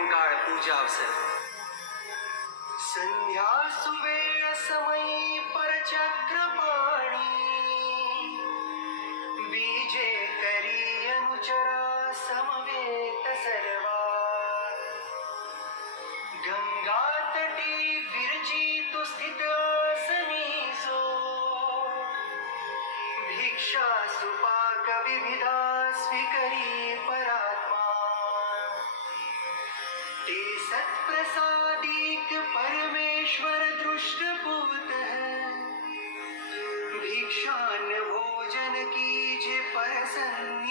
सायंकाळ पूजा अवसर संध्या सुवेळ समयी परचक्रपाणी बीजे करी अनुचरा समवेत सर्वा गंगा तटी विरचितु स्थित आसनी सो भिक्षा सुपाक विविधा स्वीकरी परात्मा ते सत्प्रसादिक परमेश्वर दृष्टपूत है भिक्षान भोजन कीजे पर सन्निधान